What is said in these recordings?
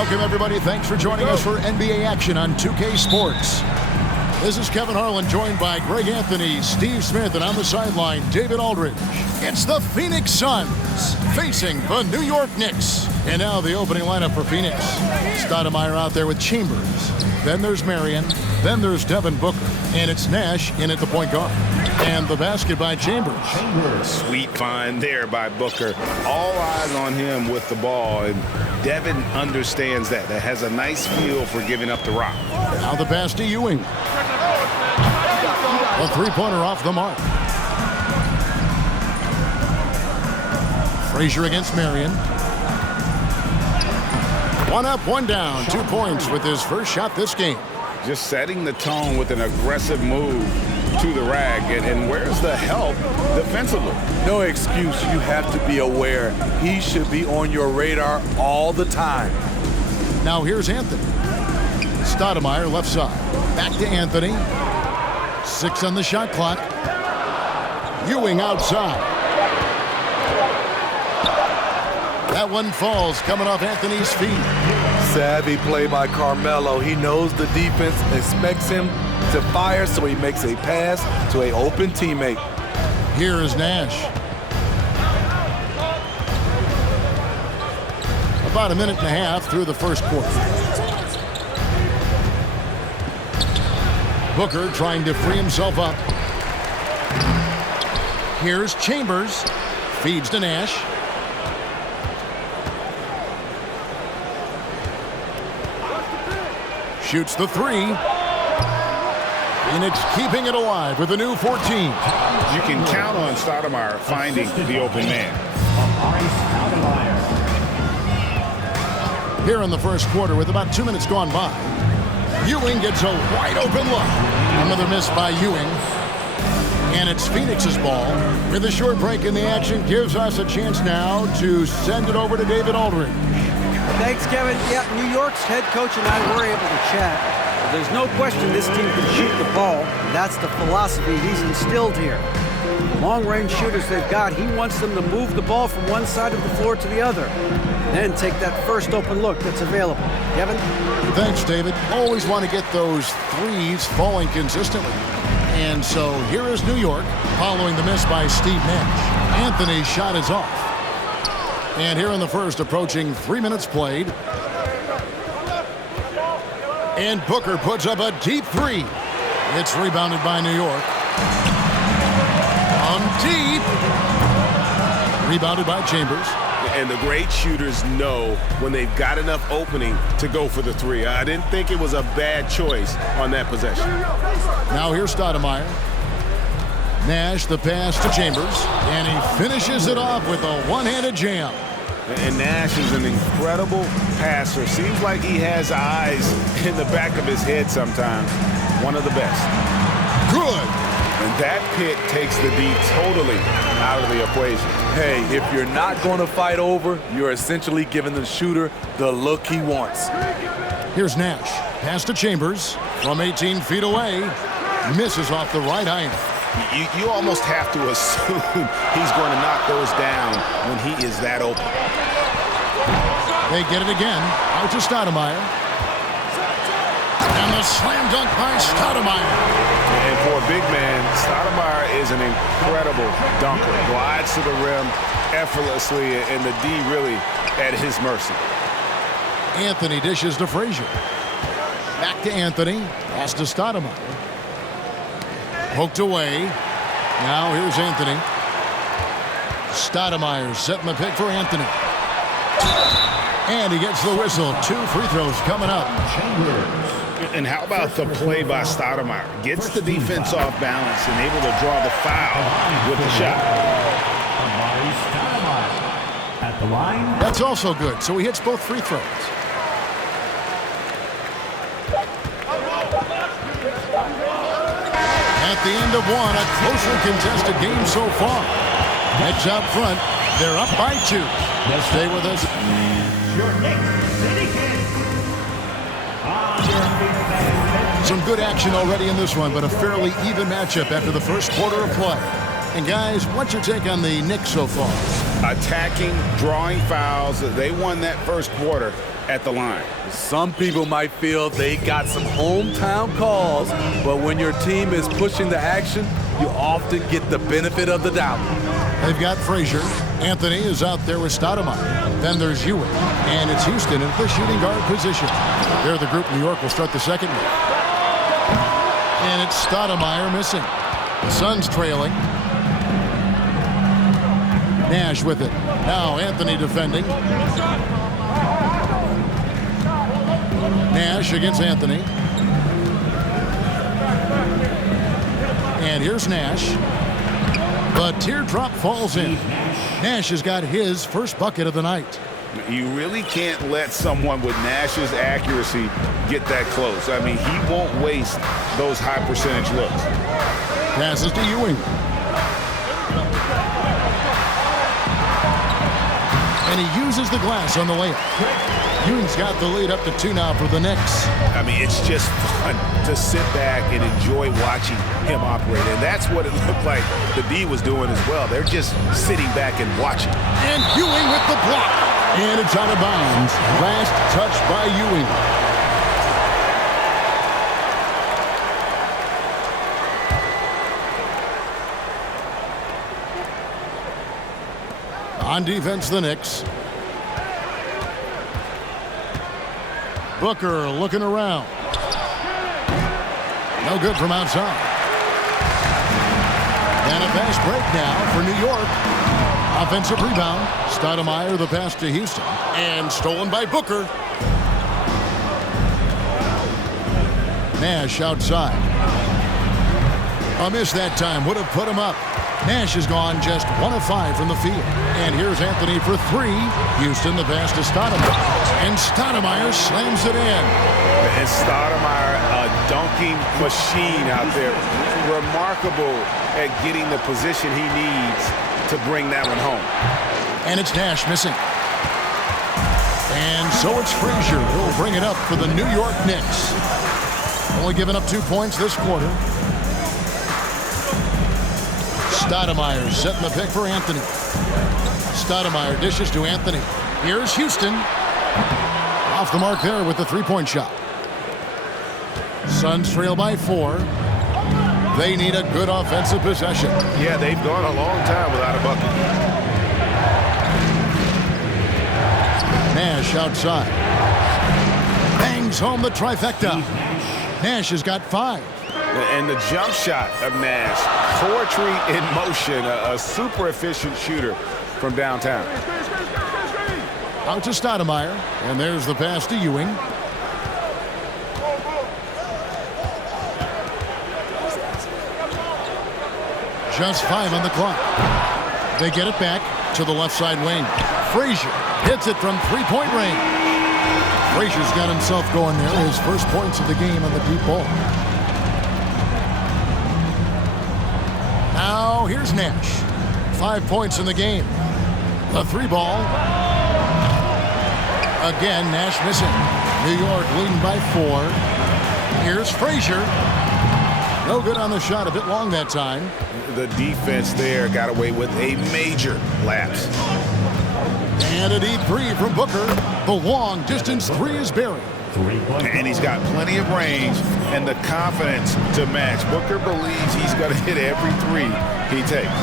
Welcome, everybody. Thanks for joining us for NBA action on 2K Sports. This is Kevin Harlan, joined by Greg Anthony, Steve Smith, and on the sideline, David Aldridge. It's the Phoenix Suns facing the New York Knicks. And now the opening lineup for Phoenix. Stoudemire out there with Chambers. Then there's Marion. Then there's Devin Booker. And it's Nash in at the point guard. And the basket by Chambers. Sweet find there by Booker. All eyes on him with the ball. And Devin understands that. That has a nice feel for giving up the rock. Now the pass to Ewing. A three-pointer off the mark. Frazier against Marion. One up, one down. 2 points with his first shot this game. Just setting the tone with an aggressive move to the rack. And where's the help defensively? No excuse. You have to be aware. He should be on your radar all the time. Now here's Anthony. Stoudemire left side. Back to Anthony. 6 on the shot clock. Ewing outside. That one falls, coming off Anthony's feet. Savvy play by Carmelo. He knows the defense expects him to fire, so he makes a pass to an open teammate. Here is Nash. About a minute and a half through the first quarter. Booker trying to free himself up. Here's Chambers. Feeds to Nash. Shoots the three. Phoenix keeping it alive with a new 14. You can count on Stoudemire finding the open man. Here in the first quarter with about 2 minutes gone by. Ewing gets a wide open look. Another miss by Ewing. And it's Phoenix's ball. With a short break in the action, gives us a chance now to send it over to David Aldridge. Thanks, Kevin. Yeah, New York's head coach and I were able to chat. There's no question this team can shoot the ball. That's the philosophy he's instilled here. The long-range shooters they've got, he wants them to move the ball from one side of the floor to the other. Then take that first open look that's available. Kevin? Thanks, David. Always want to get those threes falling consistently. And so here is New York following the miss by Steve Nash. Anthony's shot is off. And here in the first, approaching 3 minutes played. And Booker puts up a deep three. It's rebounded by New York. On deep. Rebounded by Chambers. And the great shooters know when they've got enough opening to go for the three. I didn't think it was a bad choice on that possession. Now here's Stoudemire. Nash the pass to Chambers. And he finishes it off with a one-handed jam. And Nash is an incredible passer. Seems like he has eyes in the back of his head sometimes. One of the best. Good. And that pick takes the D totally out of the equation. Hey, if you're not going to fight over, you're essentially giving the shooter the look he wants. Here's Nash. Pass to Chambers from 18 feet away. Misses off the right iron. You almost have to assume he's going to knock those down when he is that open. They get it again. Out to Stoudemire. And the slam dunk by Stoudemire. And for a big man, Stoudemire is an incredible dunker. Glides to the rim effortlessly, and the D really at his mercy. Anthony dishes to Frazier. Back to Anthony. Pass to Stoudemire. Poked away. Now here's Anthony. Stoudemire setting the pick for Anthony. And he gets the whistle. 2 free throws coming up. And how about the play by Stoudemire? Gets the defense off balance and able to draw the foul with the shot. That's also good. So he hits both free throws. At the end of one, a closely contested game so far. Knicks out front. They're up by 2. Stay with us. Some good action already in this one, but a fairly even matchup after the first quarter of play. And guys, what's your take on the Knicks so far? Attacking, drawing fouls. They won that first quarter. at the line. Some people might feel they got some hometown calls, but when your team is pushing the action, you often get the benefit of the doubt. They've got Frazier. Anthony is out there with Stoudemire. Then there's Ewing. And it's Houston at the shooting guard position. They're the group New York will start the second with. And it's Stoudemire missing. The Suns trailing. Nash with it. Now Anthony defending. Nash against Anthony. And here's Nash. The teardrop falls in. Nash has got his first bucket of the night. You really can't let someone with Nash's accuracy get that close. I mean, he won't waste those high percentage looks. Passes to Ewing. And he uses the glass on the layup. Ewing's got the lead up to 2 now for the Knicks. I mean, it's just fun to sit back and enjoy watching him operate. And that's what it looked like the D was doing as well. They're just sitting back and watching. And Ewing with the block. And it's out of bounds. Last touch by Ewing. On defense, the Knicks. Booker looking around. No good from outside. And a fast break now for New York. Offensive rebound. Stoudemire the pass to Houston. And stolen by Booker. Nash outside. A miss that time. Would have put him up. Nash has gone just 1 of 5 from the field. And here's Anthony for 3. Houston the pass to Stoudemire. And Stoudemire slams it in. And Stoudemire, a dunking machine out there. Remarkable at getting the position he needs to bring that one home. And it's Nash missing. And so it's Frazier who'll bring it up for the New York Knicks. Only giving up 2 points this quarter. Stoudemire setting the pick for Anthony. Stoudemire dishes to Anthony. Here's Houston. Off the mark there with the three-point shot. Suns trail by 4. They need a good offensive possession. Yeah, they've gone a long time without a bucket. Nash outside. Bangs home the trifecta. Nash has got 5. And the jump shot of Nash. Poetry in motion. A super efficient shooter from downtown. Out to Stoudemire. And there's the pass to Ewing. Just 5 on the clock. They get it back to the left side wing. Frazier hits it from 3-point range. Frazier's got himself going there. His first points of the game on the deep ball. Now here's Nash. 5 points in the game. The 3 ball. Again, Nash missing. New York leading by 4. Here's Frazier. No good on the shot. A bit long that time. The defense there got away with a major lapse. And a deep 3 from Booker. The long distance 3 is buried. And he's got plenty of range and the confidence to match. Booker believes he's going to hit every 3 he takes.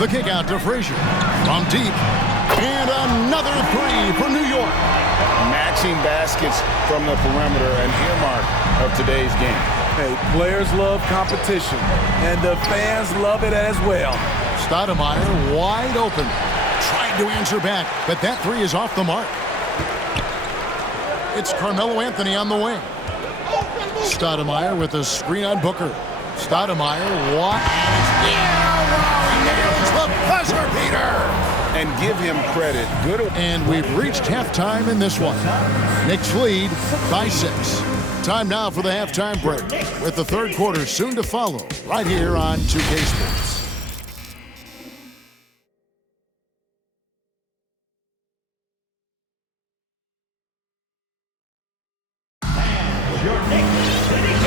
The kick out to Frazier from deep. And another 3 for New York. Matching baskets from the perimeter, an earmark of today's game. Hey, players love competition, and the fans love it as well. Stoudemire wide open. Tried to answer back, but that 3 is off the mark. It's Carmelo Anthony on the wing. Stoudemire with a screen on Booker. Stoudemire wide. He nails the buzzer beater. And give him credit. Good. And we've reached halftime in this one. Knicks lead by 6. Time now for the halftime break, with the third quarter soon to follow, right here on 2K Sports.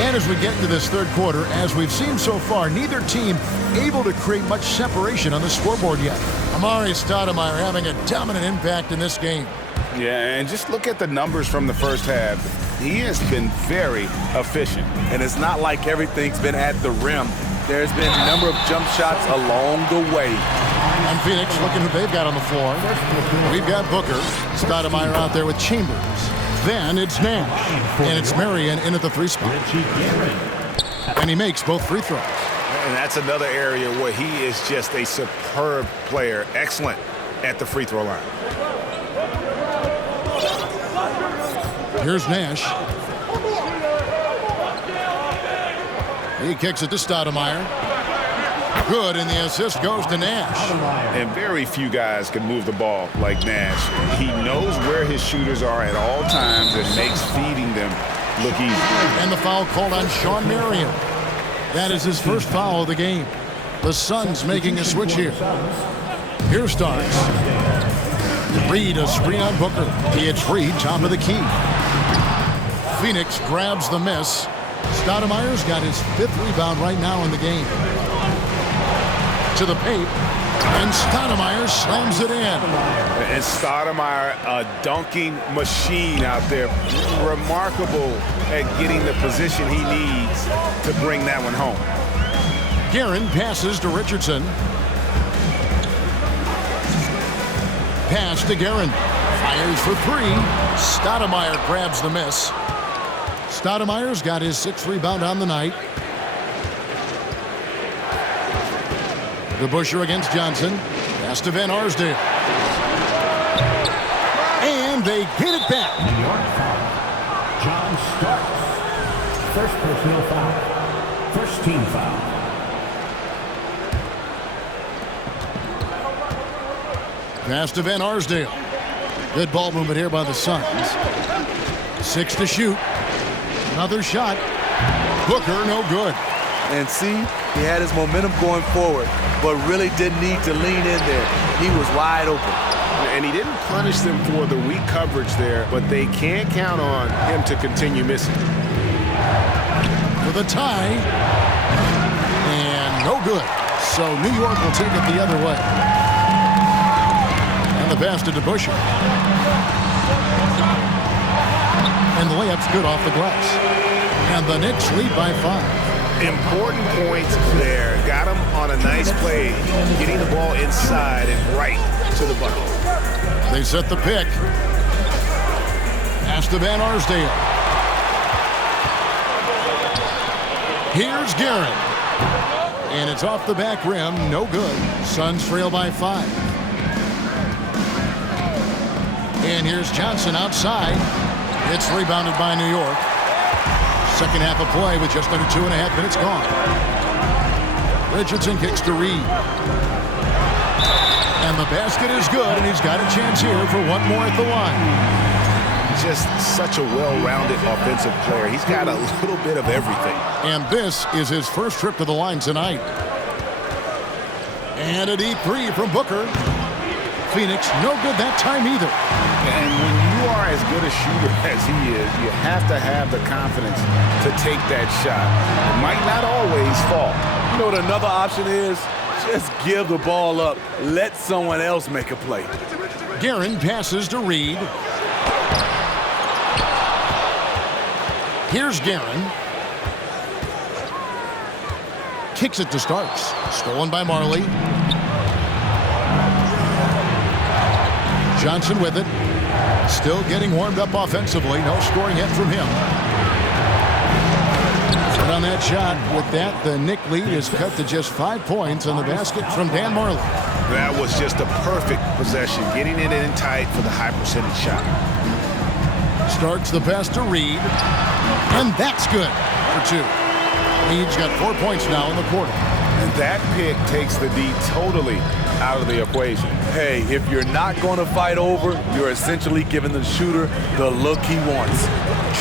And as we get into this third quarter, as we've seen so far, neither team able to create much separation on the scoreboard yet. Amari Stoudemire having a dominant impact in this game. Yeah, and just look at the numbers from the first half. He has been very efficient. And it's not like everything's been at the rim. There's been a number of jump shots along the way. And Phoenix looking who they've got on the floor. We've got Booker. Stoudemire out there with Chambers. Then it's Nash. And it's Marion in at the 3 spot. And he makes both free throws. And that's another area where he is just a superb player. Excellent at the free throw line. Here's Nash. He kicks it to Stoudemire. Good, and the assist goes to Nash. And very few guys can move the ball like Nash. He knows where his shooters are at all times and makes feeding them look easy. And the foul called on Sean Marion. That is his first foul of the game. The Suns making a switch here. Here Starks. Reed, a screen on Booker. He hits Reed, top of the key. Phoenix grabs the miss. Stoudemire's got his 5th rebound right now in the game. To the paint, and Stoudemire slams it in. And Stoudemire, a dunking machine out there. Remarkable at getting the position he needs to bring that one home. Guerin passes to Richardson. Pass to Guerin. Fires for 3. Stoudemire grabs the miss. Stoudemire's got his 6th rebound on the night. DeBusschere against Johnson. Pass to Van Arsdale. And they get it back. New York foul. John Starks. First personal foul. First team foul. Pass to Van Arsdale. Good ball movement here by the Suns. 6 to shoot. Another shot. Booker, no good. And see, he had his momentum going forward, but really didn't need to lean in there. He was wide open. And he didn't punish them for the weak coverage there, but they can't count on him to continue missing. For the tie. And no good. So New York will take it the other way. And the pass to DeBusschere. And the layup's good off the glass. And the Knicks lead by 5. Important points there. Got him on a nice play, getting the ball inside and right to the bucket. They set the pick. Pass to Van Arsdale. Here's Guerin. And it's off the back rim. No good. Suns trail by 5. And here's Johnson outside. It's rebounded by New York. Second half of play with just under 2.5 minutes gone. Richardson kicks to Reed. And the basket is good, and he's got a chance here for one more at the line. Just such a well-rounded offensive player. He's got a little bit of everything. And this is his first trip to the line tonight. And a deep 3 from Booker. Phoenix, no good that time either. And when you are as good a shooter as he is, you have to have the confidence to take that shot. It might not always fall. You know what another option is? Just give the ball up. Let someone else make a play. Guerin passes to Reed. Here's Guerin. Kicks it to Starks. Stolen by Marley. Johnson with it. Still getting warmed up offensively. No scoring yet from him. But on that shot, with that, the Knick lead is cut to just 5 points on the basket from Dan Marley. That was just a perfect possession, getting it in tight for the high percentage shot. Starts the pass to Reed. And that's good for 2. Reed's got 4 points now in the quarter. And that pick takes the D totally out of the equation. Hey, if you're not going to fight over, you're essentially giving the shooter the look he wants.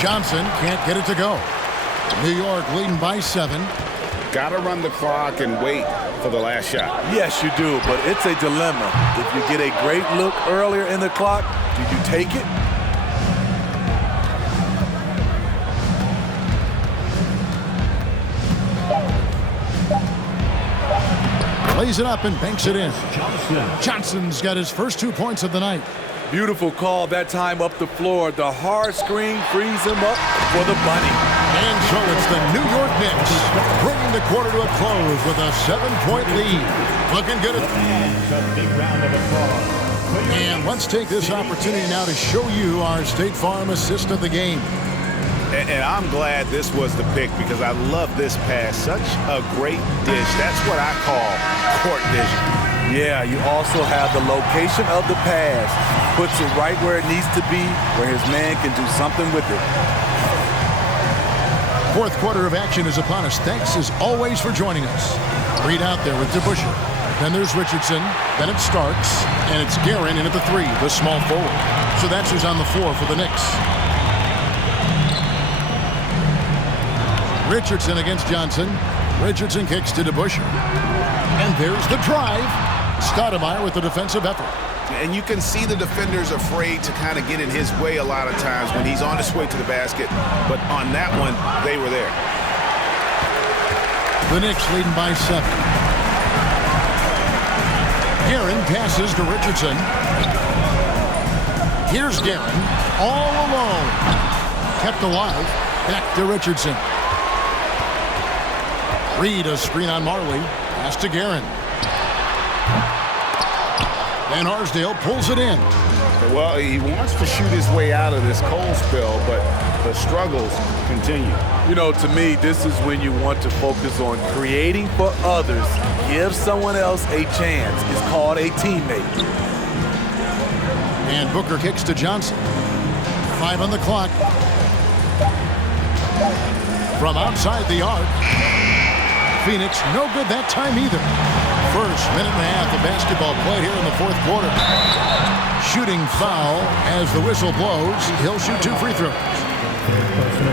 Johnson can't get it to go. New York leading by 7. Got to run the clock and wait for the last shot. Yes, you do, but it's a dilemma. If you get a great look earlier in the clock, do you take it? Lays it up and banks it in. Johnson. Johnson's got his first 2 points of the night. Beautiful call that time up the floor. The hard screen frees him up for the bunny. And so it's the New York Knicks bringing the quarter to a close with a 7-point lead. Looking good. And a big round of applause. And let's take this opportunity now to show you our State Farm assist of the game. And I'm glad this was the pick because I love this pass. Such a great dish. That's what I call court vision. Yeah, you also have the location of the pass. Puts it right where it needs to be, where his man can do something with it. Fourth quarter of action is upon us. Thanks as always for joining us. Reed out there with DeBusschere. Then there's Richardson. Then it's Starks. And it's Guerin in at the 3, the small forward. So that's who's on the floor for the Knicks. Richardson against Johnson. Richardson kicks to DeBusschere. And there's the drive. Stoudemire with the defensive effort. And you can see the defenders afraid to kind of get in his way a lot of times when he's on his way to the basket. But on that one, they were there. The Knicks leading by 7. Guerin passes to Richardson. Here's Guerin all alone. Kept alive. Back to Richardson. Reed a screen on Marley. Pass to Guerin. And Arsdale pulls it in. Well, he wants to shoot his way out of this cold spell, but the struggles continue. You know, to me, this is when you want to focus on creating for others. Give someone else a chance. It's called a teammate. And Booker kicks to Johnson. 5 on the clock. From outside the arc. Phoenix no good that time either. First minute and a half of basketball played here in the fourth quarter. Shooting foul as the whistle blows. He'll shoot 2 free throws.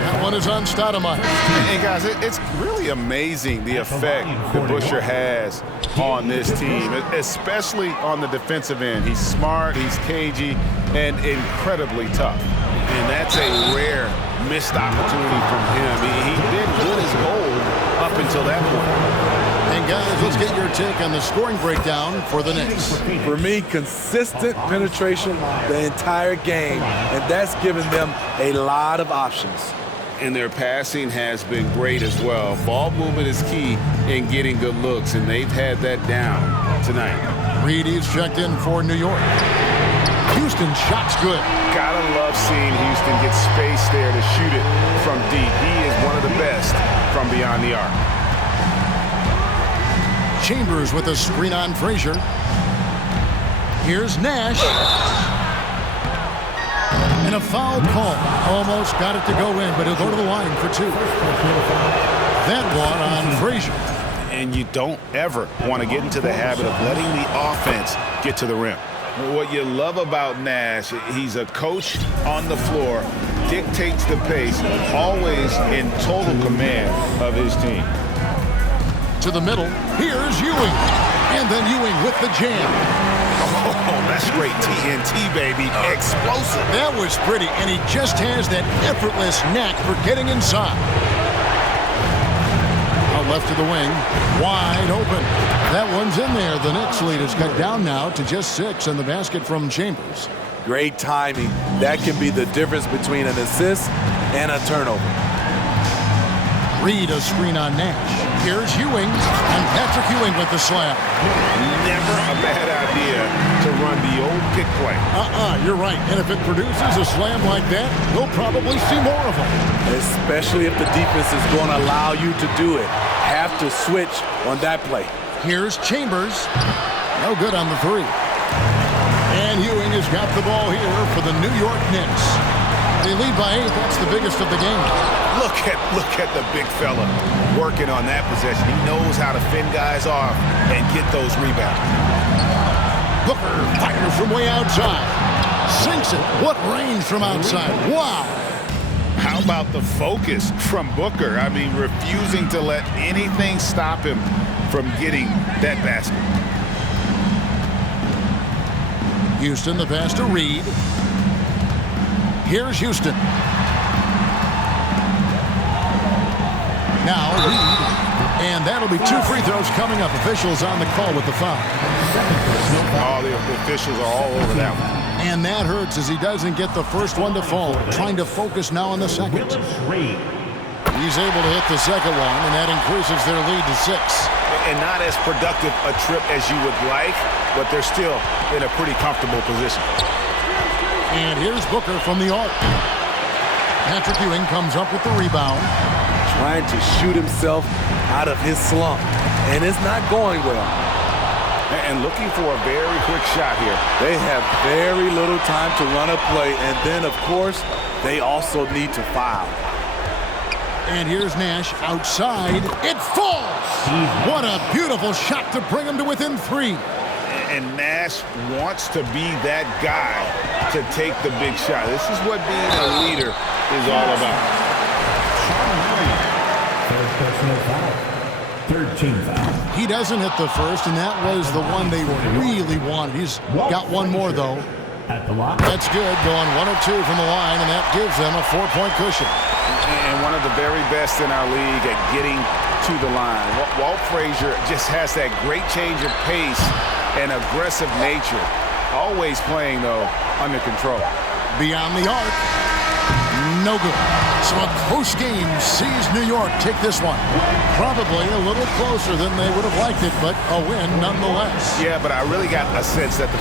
That one is on Stoudemire. And guys, it's really amazing the effect DeBusschere has on this team, especially on the defensive end. He's smart, he's cagey, and incredibly tough. And that's a rare missed opportunity from him. He did good as gold up until that point. And guys, let's get your take on the scoring breakdown for the Knicks. For me, consistent penetration the entire game, and that's given them a lot of options. And their passing has been great as well. Ball movement is key in getting good looks, and they've had that down tonight. Reed is checked in for New York. Houston shot's good. Gotta love seeing Houston get space there to shoot it from deep. He is one of the best from beyond the arc. Chambers with a screen on Frazier. Here's Nash. And a foul call. Almost got it to go in, but he'll go to the line for 2. That one on Frazier. And you don't ever want to get into the habit of letting the offense get to the rim. What you love about Nash, he's a coach on the floor, dictates the pace, always in total command of his team. To the middle, here's Ewing. And then Ewing with the jam. Oh, that's great TNT, baby. Explosive. That was pretty, and he just has that effortless knack for getting inside. Out left to the wing, wide open. That one's in there. The Knicks lead is cut down now to just 6, and the basket from Chambers. Great timing. That can be the difference between an assist and a turnover. Reed a screen on Nash. Here's Ewing, and Patrick Ewing with the slam. Never a bad idea to run the old pick play. You're right. And if it produces a slam like that, we'll probably see more of them. Especially if the defense is going to allow you to do it. Have to switch on that play. Here's Chambers. No good on the 3. And Ewing has got the ball here for the New York Knicks. They lead by 8. That's the biggest of the game. Look at the big fella working on that possession. He knows how to fend guys off and get those rebounds. Booker fires from way outside. Sinks it. What range from outside. Wow. How about the focus from Booker? I mean, refusing to let anything stop him from getting that basket. Houston, the pass to Reed. Here's Houston. Now Reed And that'll be 2 free throws coming up. Officials on the call with the foul. Oh, the officials are all over that one. And that hurts as he doesn't get the first one to fall. Trying to focus now on the second. He's able to hit the second one, and that increases their lead to 6. And not as productive a trip as you would like, but they're still in a pretty comfortable position. And here's Booker from the arc. Patrick Ewing comes up with the rebound. Trying to shoot himself out of his slump, and it's not going well. And looking for a very quick shot here. They have very little time to run a play, and then, of course, they also need to foul. And here's Nash outside. It falls! What a beautiful shot to bring him to within 3. And Nash wants to be that guy to take the big shot. This is what being a leader is all about. Third personal foul. Third team foul. He doesn't hit the first, and that was the one they really wanted. He's got one more, though. At the line. That's good, going 1 of 2 from the line, and that gives them a 4-point cushion. And one of the very best in our league at getting to the line. Walt Frazier just has that great change of pace and aggressive nature. Always playing, though, under control. Beyond the arc. No good. So a close game sees New York take this one. Probably a little closer than they would have liked it, but a win nonetheless. Yeah, but I really got a sense that the